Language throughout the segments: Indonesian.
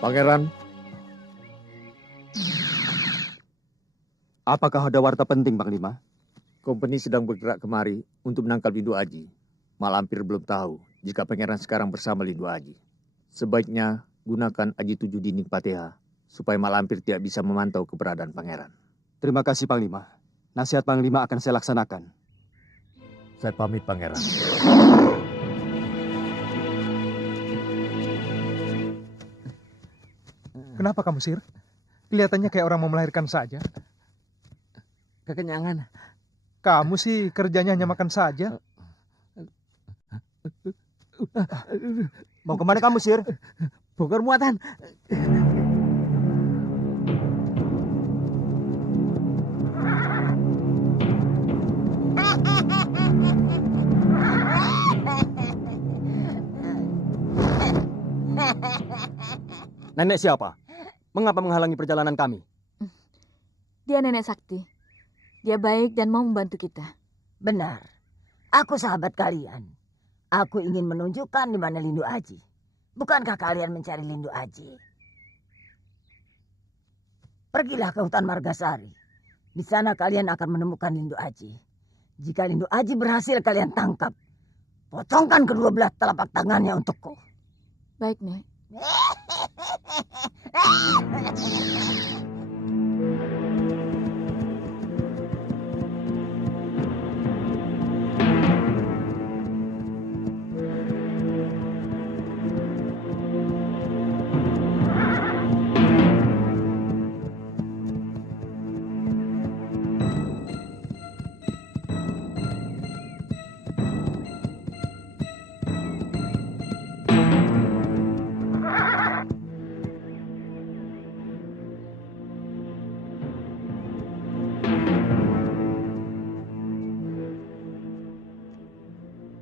Pangeran, apakah ada warta penting, Panglima? kompeni sedang bergerak kemari untuk menangkap Lindu Aji. Malampir belum tahu jika pangeran sekarang bersama Lindu Aji. Sebaiknya gunakan Aji 7 dinding Pateha supaya Malampir tidak bisa memantau keberadaan pangeran. Terima kasih, Panglima. Nasihat Panglima akan saya laksanakan. Saya pamit, Pangeran. Kenapa kamu, Sir? Kelihatannya kayak orang mau melahirkan saja. Kekenyangan. Kamu sih kerjanya hanya makan saja. Mau kemana kamu, Sir? Bongkar muatan. Nenek siapa? Mengapa menghalangi perjalanan kami? Dia nenek sakti. Dia baik dan mau membantu kita. Benar. Aku sahabat kalian. Aku ingin menunjukkan di mana Lindu Aji. Bukankah kalian mencari Lindu Aji? Pergilah ke hutan Margasari. Di sana kalian akan menemukan Lindu Aji. Jika Lindu Aji berhasil kalian tangkap, potongkan kedua belah telapak tangannya untukku. Baik, Nek.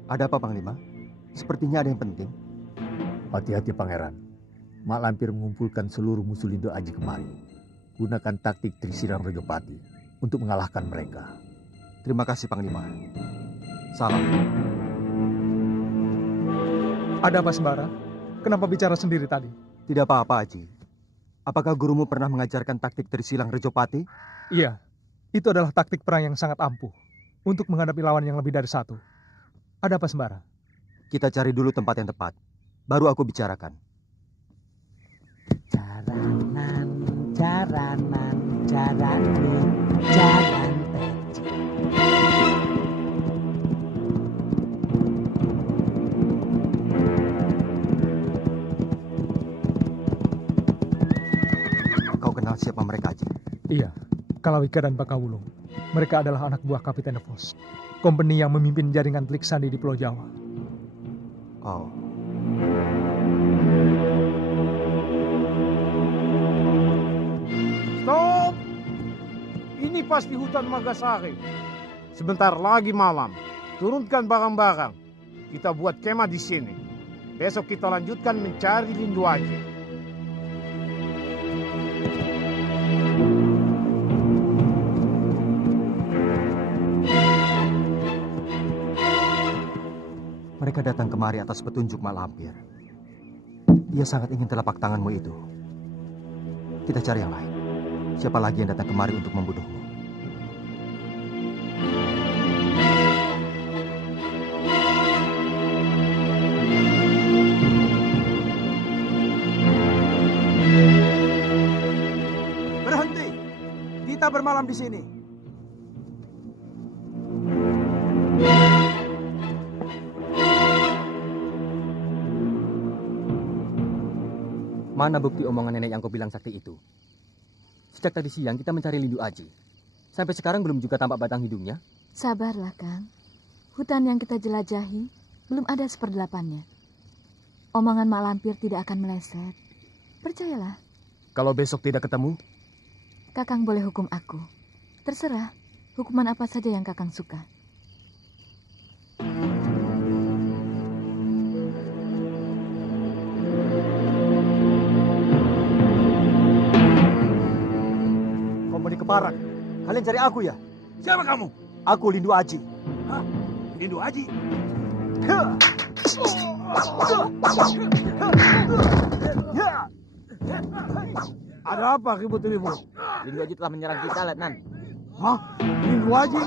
Ada apa, Panglima? Sepertinya ada yang penting. Hati-hati, Pangeran. Malampir mengumpulkan seluruh musuh Lindu Aji kemari. Gunakan taktik Trisirang Rejopati untuk mengalahkan mereka. Terima kasih, Panglima. Salam. Ada apa, Sembara? Kenapa bicara sendiri tadi? Tidak apa-apa, Aji. Apakah gurumu pernah mengajarkan taktik Trisilang Rejopati? Iya, itu adalah taktik perang yang sangat ampuh untuk menghadapi lawan yang lebih dari satu. Ada apa, Sembara? Kita cari dulu tempat yang tepat. Baru aku bicarakan. Jaranan, jaranan, jaranin, jaran peci. Kau kenal siapa mereka, Aji? Iya, Kalawika dan Bakawulung. Mereka adalah anak buah Kapiten Devos. Kompeni yang memimpin jaringan Telik Sandi di Pulau Jawa. Oh. Stop! Ini pasti hutan Margasari. Sebentar lagi malam. Turunkan barang-barang. Kita buat kemah di sini. Besok kita lanjutkan mencari Lindu Aji. Mereka datang kemari atas petunjuk Malampir. Dia sangat ingin telapak tanganmu itu. Kita cari yang lain. Siapa lagi yang datang kemari untuk membunuhmu? Berhenti. Kita bermalam di sini. Mana bukti omongan nenek yang kau bilang sakti itu? Sejak tadi siang kita mencari Lindu Aji. Sampai sekarang belum juga tampak batang hidungnya. Sabarlah, Kang. Hutan yang kita jelajahi belum ada seperdelapannya. Omongan Mak Lampir tidak akan meleset. Percayalah. Kalau besok tidak ketemu? Kakang boleh hukum aku. Terserah. Hukuman apa saja yang Kakang suka. Keparan. Kalian cari aku ya? Siapa kamu? Aku Lindu Aji. Hah? Lindu Aji? Ada apa ribut-ribut? Lindu Aji telah menyerang kita, Letnan. Hah? Lindu Aji?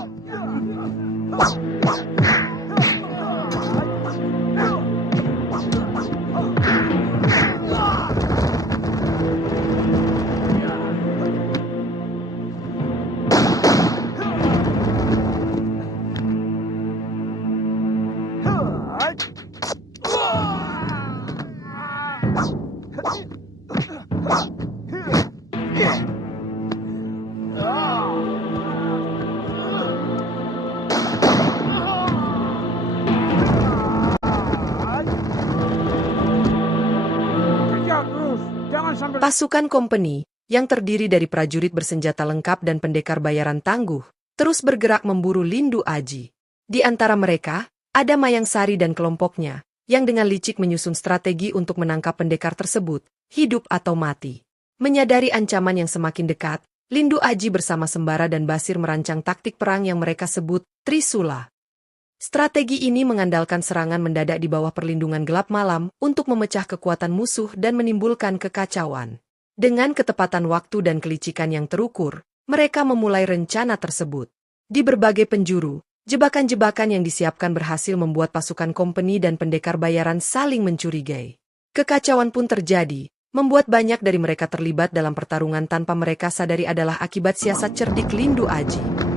Kejar terus, jangan sampai... Pasukan kompeni, yang terdiri dari prajurit bersenjata lengkap dan pendekar bayaran tangguh, terus bergerak memburu Lindu Aji. Di antara mereka, ada Mayang Sari dan kelompoknya, yang dengan licik menyusun strategi untuk menangkap pendekar tersebut, hidup atau mati. Menyadari ancaman yang semakin dekat, Lindu Aji bersama Sembara dan Basir merancang taktik perang yang mereka sebut Trisula. Strategi ini mengandalkan serangan mendadak di bawah perlindungan gelap malam untuk memecah kekuatan musuh dan menimbulkan kekacauan. Dengan ketepatan waktu dan kelicikan yang terukur, mereka memulai rencana tersebut. Di berbagai penjuru, jebakan-jebakan yang disiapkan berhasil membuat pasukan kompeni dan pendekar bayaran saling mencurigai. Kekacauan pun terjadi, membuat banyak dari mereka terlibat dalam pertarungan tanpa mereka sadari adalah akibat siasat cerdik Lindu Aji.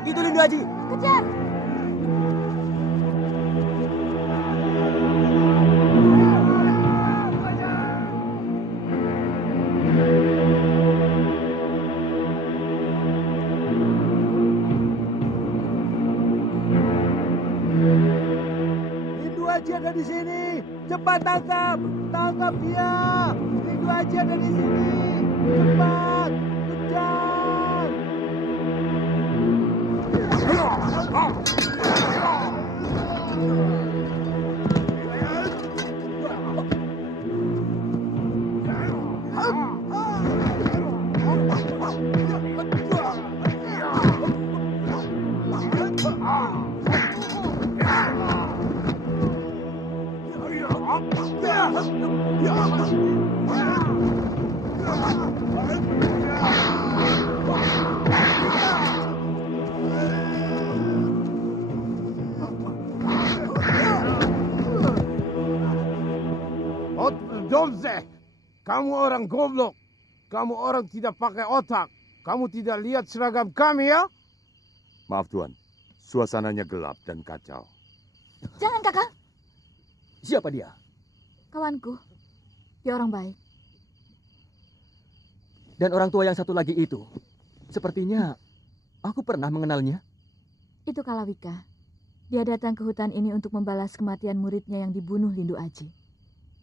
Itu Lindu Aji. Kejar! Lindu Aji ada di sini. Cepat tangkap. Tangkap dia. Lindu Aji ada di sini. Cepat. Kejar. Domze, kamu orang goblok. Kamu orang tidak pakai otak. Kamu tidak lihat seragam kami ya? Maaf Tuan, suasananya gelap dan kacau. Jangan, Kakang. Siapa dia? Kawanku. Dia orang baik. Dan orang tua yang satu lagi itu. Sepertinya aku pernah mengenalnya. Itu Kalawika. Dia datang ke hutan ini untuk membalas kematian muridnya yang dibunuh Lindu Aji.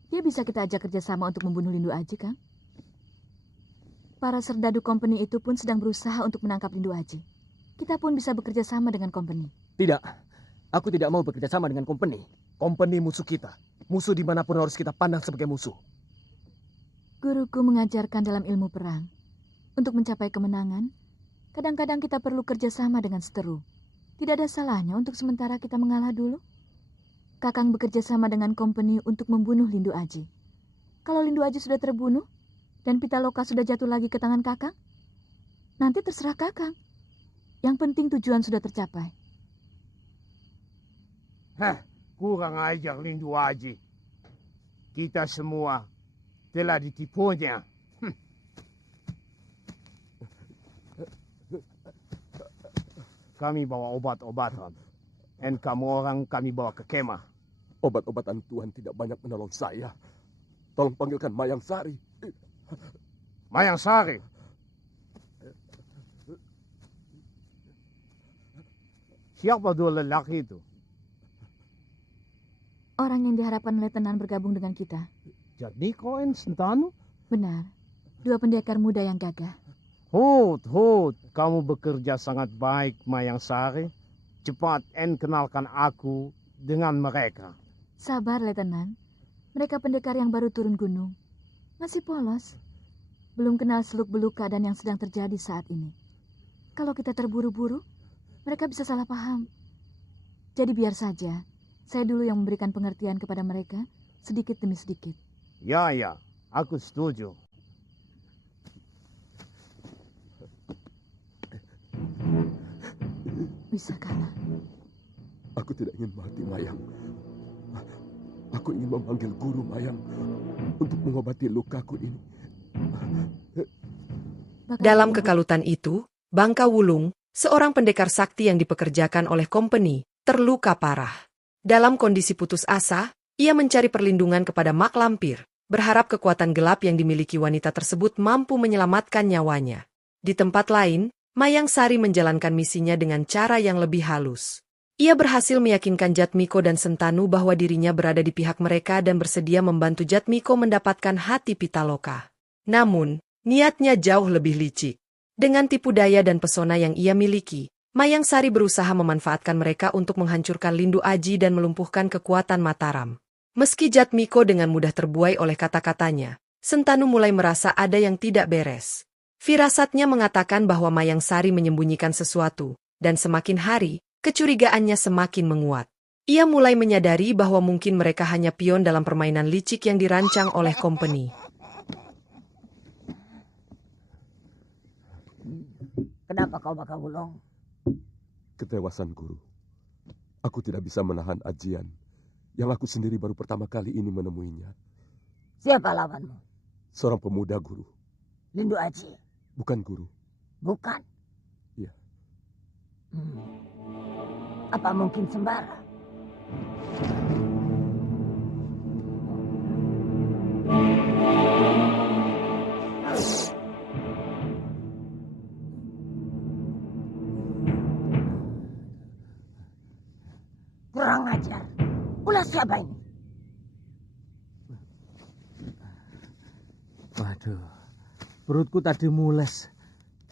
Dia bisa kita ajak kerjasama untuk membunuh Lindu Aji, Kang. Para serdadu kompeni itu pun sedang berusaha untuk menangkap Lindu Aji. Kita pun bisa bekerja sama dengan kompeni. Tidak, aku tidak mau bekerja sama dengan kompeni. Kompeni musuh kita. Musuh dimanapun harus kita pandang sebagai musuh. Guruku mengajarkan dalam ilmu perang. Untuk mencapai kemenangan, kadang-kadang kita perlu kerjasama dengan seteru. Tidak ada salahnya untuk sementara kita mengalah dulu. Kakang bekerja sama dengan kompeni untuk membunuh Lindu Aji. Kalau Lindu Aji sudah terbunuh, dan Pitaloka sudah jatuh lagi ke tangan Kakang, nanti terserah Kakang. Yang penting tujuan sudah tercapai. Kurang ajar Lindu Aji. Kita semua telah ditipunya. Kami bawa obat-obatan. Dan kamu orang kami bawa ke kemah. Obat-obatan Tuhan tidak banyak menolong saya. Tolong panggilkan Mayang Sari. Mayang Sari. Siapa dua lelaki itu? Orang yang diharapkan Letnan bergabung dengan kita. Jadi kau Sentanu? Benar. Dua pendekar muda yang gagah. Hut, kamu bekerja sangat baik, Mayang Sari. Cepat kenalkan aku dengan mereka. Sabar, Letnan. Mereka pendekar yang baru turun gunung. Masih polos. Belum kenal seluk-beluk keadaan yang sedang terjadi saat ini. Kalau kita terburu-buru, mereka bisa salah paham. Jadi biar saja, saya dulu yang memberikan pengertian kepada mereka, sedikit demi sedikit. Ya, aku setuju. Wisakala. Aku tidak ingin mati, Mayang. Aku ingin memanggil guru Mayang untuk mengobati lukaku ini. Dalam kekalutan itu, Bangka Wulung, seorang pendekar sakti yang dipekerjakan oleh company, terluka parah. Dalam kondisi putus asa, ia mencari perlindungan kepada mak lampir, berharap kekuatan gelap yang dimiliki wanita tersebut mampu menyelamatkan nyawanya. Di tempat lain, Mayang Sari menjalankan misinya dengan cara yang lebih halus. Ia berhasil meyakinkan Jatmiko dan Sentanu bahwa dirinya berada di pihak mereka dan bersedia membantu Jatmiko mendapatkan hati Pitaloka. Namun, niatnya jauh lebih licik. Dengan tipu daya dan pesona yang ia miliki, Mayang Sari berusaha memanfaatkan mereka untuk menghancurkan Lindu Aji dan melumpuhkan kekuatan Mataram. Meski Jatmiko dengan mudah terbuai oleh kata-katanya, Sentanu mulai merasa ada yang tidak beres. Firasatnya mengatakan bahwa Mayang Sari menyembunyikan sesuatu, dan semakin hari, kecurigaannya semakin menguat. Ia mulai menyadari bahwa mungkin mereka hanya pion dalam permainan licik yang dirancang oleh company. Kenapa kau Baka Wulung? Ketewasan guru. Aku tidak bisa menahan ajian yang aku sendiri baru pertama kali ini menemuinya. Siapa lawanmu? Seorang pemuda, guru. Lindu Aji? Bukan, guru. Bukan? Iya. Apa mungkin Sembara? Kurang ajar. Ulah siapa ini? Waduh, perutku tadi mules,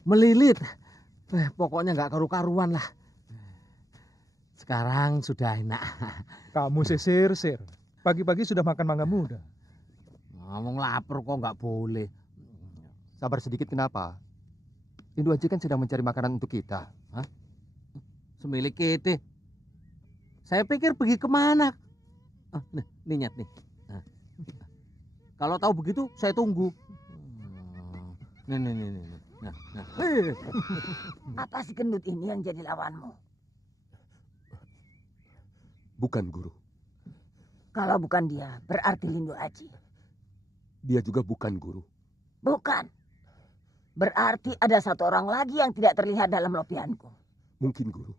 melilit. Pokoknya nggak karu-karuan lah. Sekarang sudah enak. Kamu sisir. Pagi-pagi sudah makan mangga muda. Ngomong lapar kok nggak boleh. Sabar sedikit kenapa? Lindu Aji kan sedang mencari makanan untuk kita. Hah? Semilik kita. Saya pikir pergi kemana? Nih nyat nih. Kalau tahu begitu, saya tunggu. Nih. Nah. Apa si gendut ini yang jadi lawanmu? Bukan, guru. Kalau bukan dia, berarti Lindu Aji. Dia juga bukan, guru. Bukan. Berarti ada satu orang lagi yang tidak terlihat dalam lopianku. Mungkin, guru.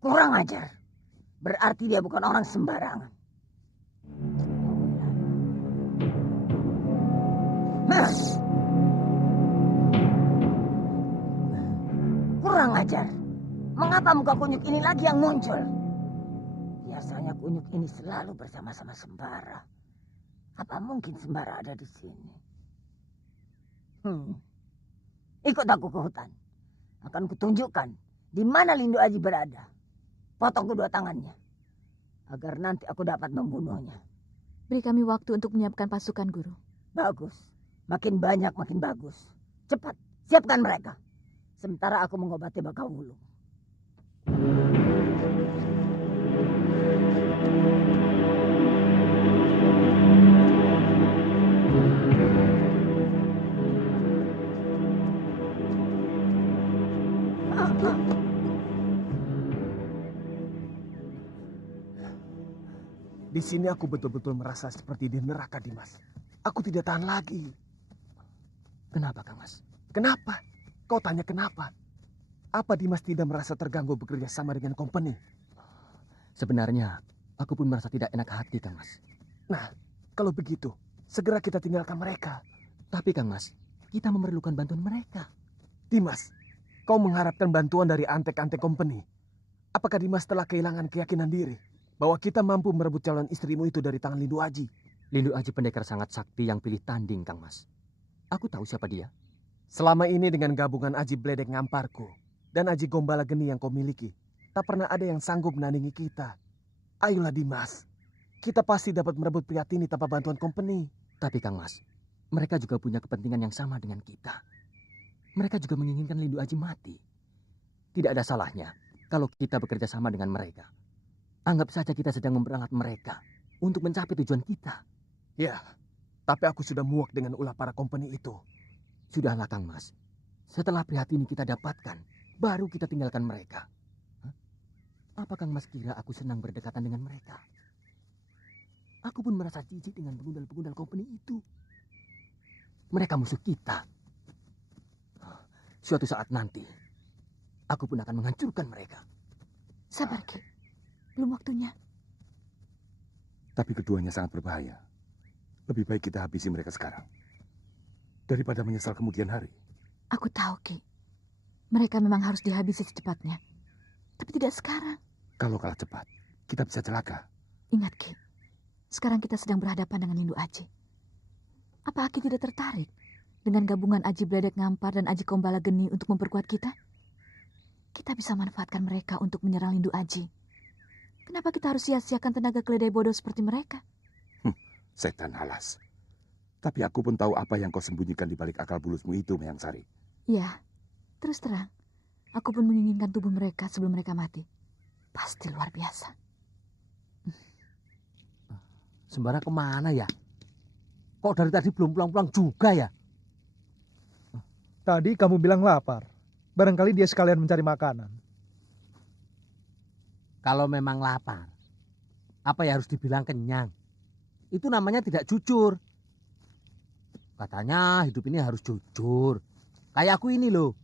Kurang ajar. Berarti dia bukan orang sembarangan. Kurang ajar. Mengapa muka kunyuk ini lagi yang muncul? Biasanya kunyuk ini selalu bersama-sama Sembara. Apa mungkin Sembara ada di sini? Ikut aku ke hutan. Akan kutunjukkan di mana Lindu Aji berada. Potong kedua tangannya. Agar nanti aku dapat membunuhnya. Beri kami waktu untuk menyiapkan pasukan, Guru. Bagus. Makin banyak makin bagus. Cepat, siapkan mereka. Sementara aku mengobati Baka Wulung. Di sini aku betul-betul merasa seperti di neraka, Dimas. Aku tidak tahan lagi. Kenapa, Kang Mas? Kenapa? Kau tanya kenapa? Apa Dimas tidak merasa terganggu bekerja sama dengan company? Sebenarnya, aku pun merasa tidak enak hati, Kang Mas. Nah, kalau begitu, segera kita tinggalkan mereka. Tapi, Kang Mas, kita memerlukan bantuan mereka. Dimas, kau mengharapkan bantuan dari antek-antek company. Apakah Dimas telah kehilangan keyakinan diri bahwa kita mampu merebut calon istrimu itu dari tangan Lindu Aji? Lindu Aji pendekar sangat sakti yang pilih tanding, Kang Mas. Aku tahu siapa dia. Selama ini dengan gabungan Aji Bledek Ngamparku dan Aji Gombala Geni yang kau miliki, tak pernah ada yang sanggup menandingi kita. Ayolah Dimas, kita pasti dapat merebut Prihatini tanpa bantuan company. Tapi Kang Mas, mereka juga punya kepentingan yang sama dengan kita. Mereka juga menginginkan Lindu Aji mati. Tidak ada salahnya kalau kita bekerja sama dengan mereka. Anggap saja kita sedang memperalat mereka untuk mencapai tujuan kita. Ya, tapi aku sudah muak dengan ulah para company itu. Sudahlah Kang Mas, setelah Prihatini kita dapatkan, baru kita tinggalkan mereka. Apa Kang Mas kira aku senang berdekatan dengan mereka? Aku pun merasa jijik dengan pegundal-pegundal company itu. Mereka musuh kita. Suatu saat nanti, aku pun akan menghancurkan mereka. Sabar, Ki. Belum waktunya. Tapi keduanya sangat berbahaya. Lebih baik kita habisi mereka sekarang. Daripada menyesal kemudian hari. Aku tahu, Ki. Mereka memang harus dihabisi secepatnya. Tapi tidak sekarang. Kalau kalah cepat, kita bisa celaka. Ingat, Ki. Sekarang kita sedang berhadapan dengan Lindu Aji. Apa Aki tidak tertarik dengan gabungan Aji Bledek Ngampar dan Aji Gombala Geni untuk memperkuat kita? Kita bisa manfaatkan mereka untuk menyerang Lindu Aji. Kenapa kita harus sia-siakan tenaga keledai bodoh seperti mereka? Setan alas. Tapi aku pun tahu apa yang kau sembunyikan di balik akal bulusmu itu, Mayang Sari. Ya, terus terang. Aku pun menginginkan tubuh mereka sebelum mereka mati. Pasti luar biasa. Sembara kemana ya? Kok dari tadi belum pulang-pulang juga ya? Tadi kamu bilang lapar. Barangkali dia sekalian mencari makanan. Kalau memang lapar, apa ya harus dibilang kenyang? Itu namanya tidak jujur. Katanya hidup ini harus jujur. Kayak aku ini loh.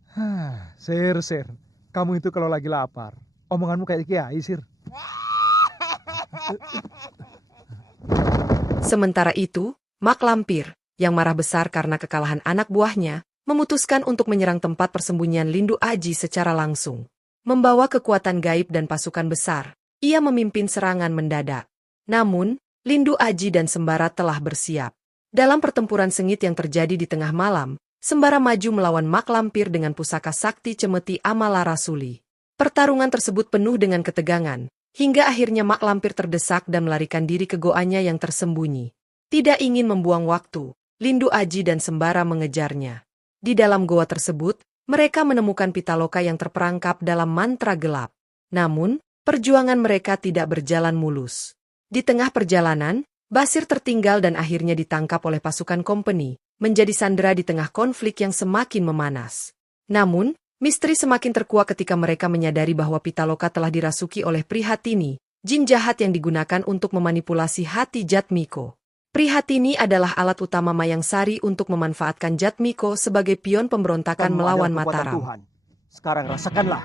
Sir. Kamu itu kalau lagi lapar, omonganmu kayak kiai, Sir. Sementara itu, Mak Lampir, yang marah besar karena kekalahan anak buahnya, memutuskan untuk menyerang tempat persembunyian Lindu Aji secara langsung. Membawa kekuatan gaib dan pasukan besar, ia memimpin serangan mendadak. Namun, Lindu Aji dan Sembara telah bersiap. Dalam pertempuran sengit yang terjadi di tengah malam, Sembara maju melawan Mak Lampir dengan pusaka sakti Cemeti Amala Rasuli. Pertarungan tersebut penuh dengan ketegangan, hingga akhirnya Mak Lampir terdesak dan melarikan diri ke goanya yang tersembunyi. Tidak ingin membuang waktu, Lindu Aji dan Sembara mengejarnya. Di dalam goa tersebut, mereka menemukan Pitaloka yang terperangkap dalam mantra gelap. Namun, perjuangan mereka tidak berjalan mulus. Di tengah perjalanan, Basir tertinggal dan akhirnya ditangkap oleh pasukan company, menjadi sandera di tengah konflik yang semakin memanas. Namun, misteri semakin terkuak ketika mereka menyadari bahwa Pitaloka telah dirasuki oleh Prihatini, jin jahat yang digunakan untuk memanipulasi hati Jatmiko. Prihatini adalah alat utama Mayang Sari untuk memanfaatkan Jatmiko sebagai pion pemberontakan Kamu adalah adalah melawan kekuatan Mataram. Tuhan. Sekarang rasakanlah.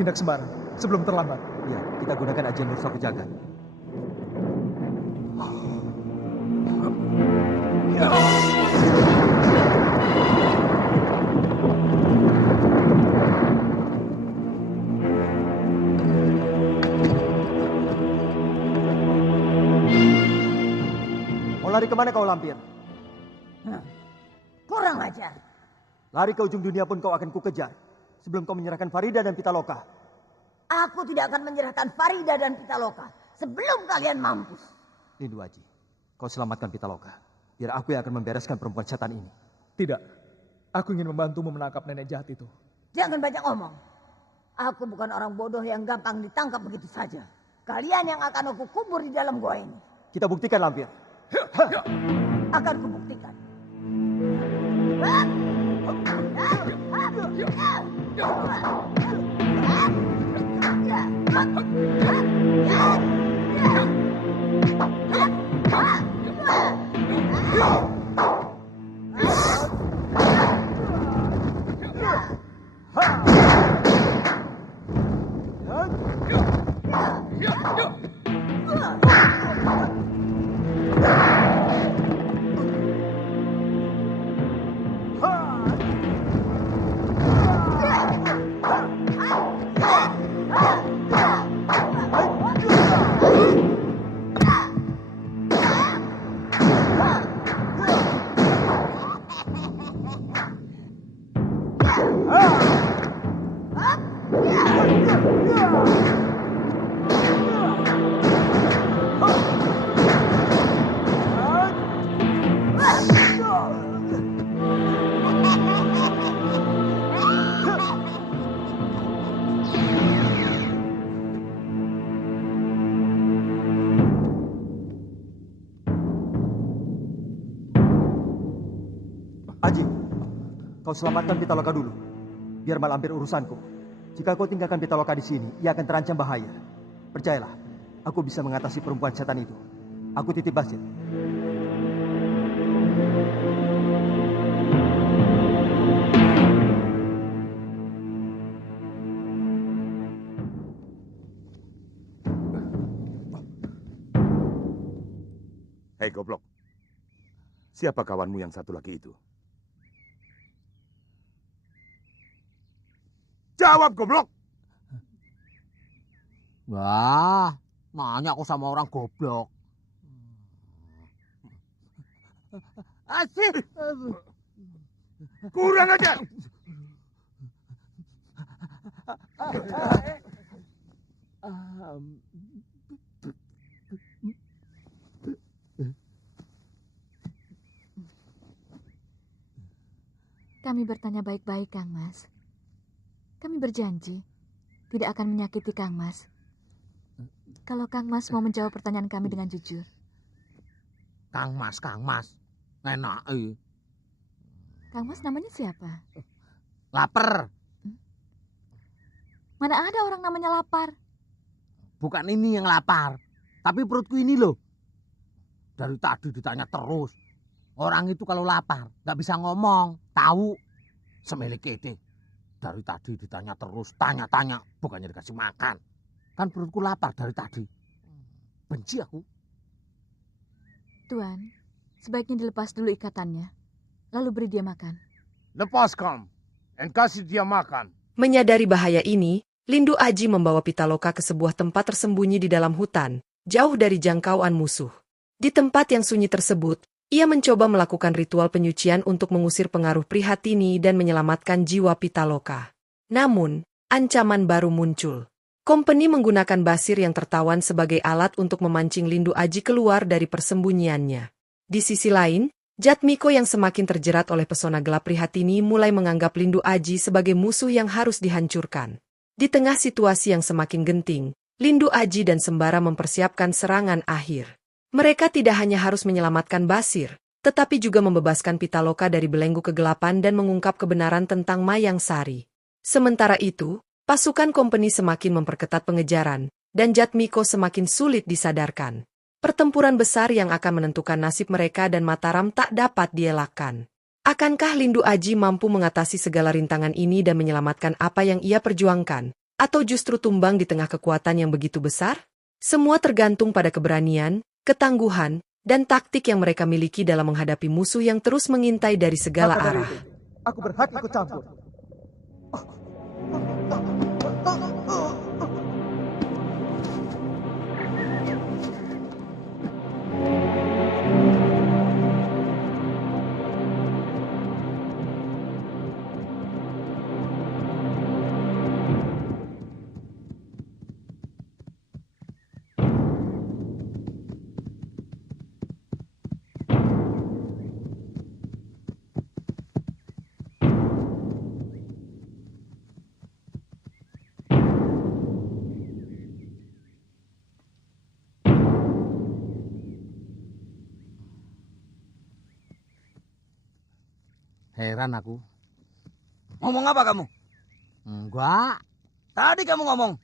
bertindak sembarang sebelum terlambat. Iya, kita gunakan ajian Nursa Pejagat. Mau lari kemana kau lampir? Kurang ajar. Lari ke ujung dunia pun kau akan kukejar sebelum kau menyerahkan Farida dan Pitaloka. Aku tidak akan menyerahkan Farida dan Pitaloka sebelum kalian mampus. Lindu Aji, kau selamatkan Pitaloka. Biar aku yang akan membereskan perempuan setan ini. Tidak. Aku ingin membantumu menangkap nenek jahat itu. Jangan banyak omong. Aku bukan orang bodoh yang gampang ditangkap begitu saja. Kalian yang akan aku kubur di dalam gua ini. Kita buktikan lampir. Akan kubuktikan. Aji, kau selamatkan Pitaloka dulu. Biar malampir urusanku. Jika kau tinggalkan Pitaloka di sini, ia akan terancam bahaya. Percayalah, aku bisa mengatasi perempuan setan itu. Aku titip Basir. Hei goblok, siapa kawanmu yang satu lagi itu? Jawab goblok! Wah, nanya aku sama orang goblok. Asik. Kurang ajar! Kami bertanya baik-baik, Kang Mas. Kami berjanji tidak akan menyakiti Kang Mas. Kalau Kang Mas mau menjawab pertanyaan kami dengan jujur. Kang Mas, enak. Kang Mas namanya siapa? Lapar. Mana ada orang namanya lapar? Bukan ini yang lapar, tapi perutku ini loh. Dari tadi ditanya terus. Orang itu kalau lapar nggak bisa ngomong, tahu? Semelik kete. Dari tadi ditanya terus, tanya-tanya, bukannya dikasih makan. Kan perutku lapar dari tadi. Benci aku. Tuan, sebaiknya dilepas dulu ikatannya, lalu beri dia makan. Lepaskan, dan kasih dia makan. Menyadari bahaya ini, Lindu Aji membawa Pitaloka ke sebuah tempat tersembunyi di dalam hutan, jauh dari jangkauan musuh. Di tempat yang sunyi tersebut, ia mencoba melakukan ritual penyucian untuk mengusir pengaruh Prihatini dan menyelamatkan jiwa Pitaloka. Namun, ancaman baru muncul. Kompeni menggunakan Basir yang tertawan sebagai alat untuk memancing Lindu Aji keluar dari persembunyiannya. Di sisi lain, Jatmiko yang semakin terjerat oleh pesona gelap Prihatini mulai menganggap Lindu Aji sebagai musuh yang harus dihancurkan. Di tengah situasi yang semakin genting, Lindu Aji dan Sembara mempersiapkan serangan akhir. Mereka tidak hanya harus menyelamatkan Basir, tetapi juga membebaskan Pitaloka dari belenggu kegelapan dan mengungkap kebenaran tentang Mayang Sari. Sementara itu, pasukan kompeni semakin memperketat pengejaran, dan Jatmiko semakin sulit disadarkan. Pertempuran besar yang akan menentukan nasib mereka dan Mataram tak dapat dielakkan. Akankah Lindu Aji mampu mengatasi segala rintangan ini dan menyelamatkan apa yang ia perjuangkan, atau justru tumbang di tengah kekuatan yang begitu besar? Semua tergantung pada keberanian, ketangguhan, dan taktik yang mereka miliki dalam menghadapi musuh yang terus mengintai dari segala Maka dari arah. itu, aku berhak ikut campur. Heran aku. Ngomong apa kamu? Enggak. Tadi kamu ngomong.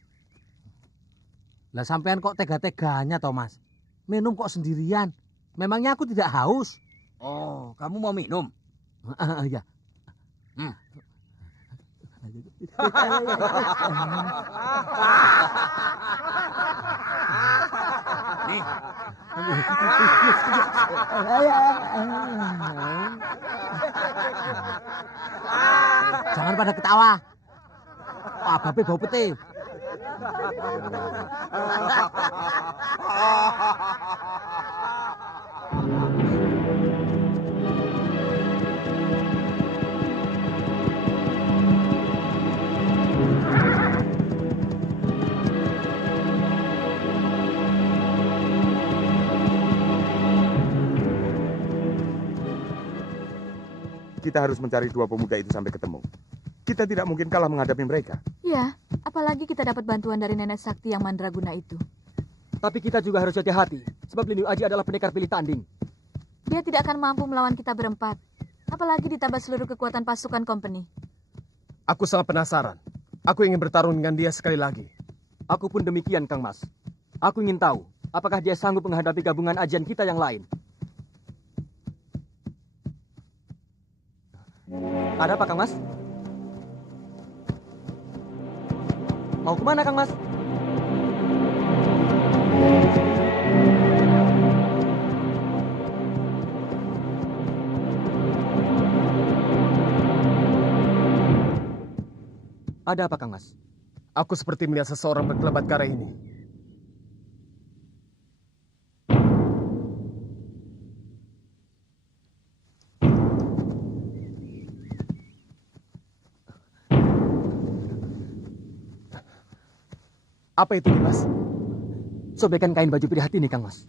Lah sampean kok tega-teganya, Thomas? Minum kok sendirian? Memangnya aku tidak haus? Oh, kamu mau minum? Iya. Nih. Jangan pada ketawa. Pak Babe bau putih. Kita harus mencari dua pemuda itu sampai ketemu. Kita tidak mungkin kalah menghadapi mereka. Ya, apalagi kita dapat bantuan dari nenek sakti yang mandraguna itu. Tapi kita juga harus hati-hati, sebab Lindu Aji adalah pendekar pilih tanding. Dia tidak akan mampu melawan kita berempat. Apalagi ditambah seluruh kekuatan pasukan company. Aku sangat penasaran. Aku ingin bertarung dengan dia sekali lagi. Aku pun demikian, Kang Mas. Aku ingin tahu, apakah dia sanggup menghadapi gabungan ajian kita yang lain. Ada apa, Kang Mas? Mau kemana, Kang Mas? Ada apa, Kang Mas? Aku seperti melihat seseorang berkelebat ke arah ini. Apa itu, Mas? Sobekan kain baju Prihatini, Kang Mas.